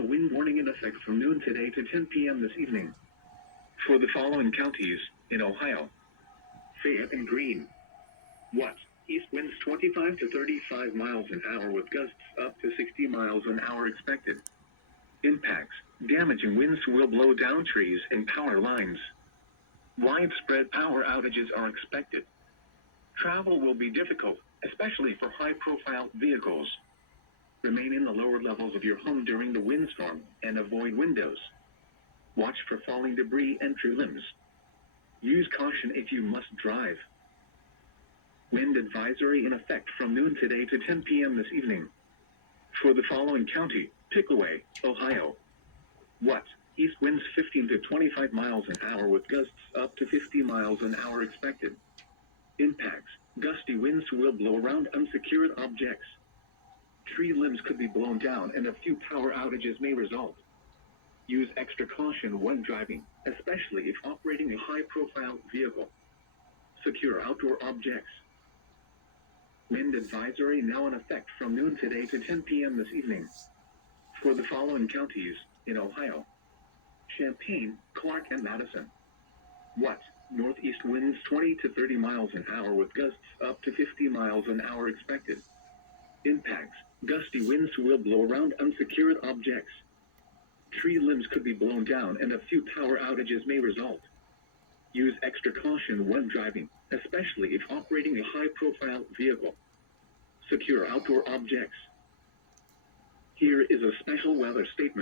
high wind warning in effect from noon today to 10 p.m. this evening. For the following counties in Ohio: Fayette and Greene. What? East winds 25 to 35 miles an hour with gusts up to 60 miles an hour expected. Impacts: damaging winds will blow down trees and power lines. Widespread power outages are expected. Travel will be difficult, especially for high-profile vehicles. Remain in the lower levels of your home during the windstorm and avoid windows. Watch for falling debris and tree limbs. Use caution if you must drive. Wind advisory in effect from noon today to 10 p.m. this evening. For the following county: Pickaway, Ohio. What? East winds 15 to 25 miles an hour with gusts up to 50 miles an hour expected. Impacts: gusty winds will blow around unsecured objects. Tree limbs could be blown down and a few power outages may result. Use extra caution when driving, especially if operating a high-profile vehicle. Secure outdoor objects. Wind advisory now in effect from noon today to 10 p.m. this evening. For the following counties in Ohio: Champaign, Clark, and Madison. What? Northeast winds 20 to 30 miles an hour with gusts up to 50 miles an hour expected. Impacts: gusty winds will blow around unsecured objects. Tree limbs could be blown down and a few power outages may result. Use extra caution when driving, especially if operating a high-profile vehicle. Secure outdoor objects. Here is a special weather statement.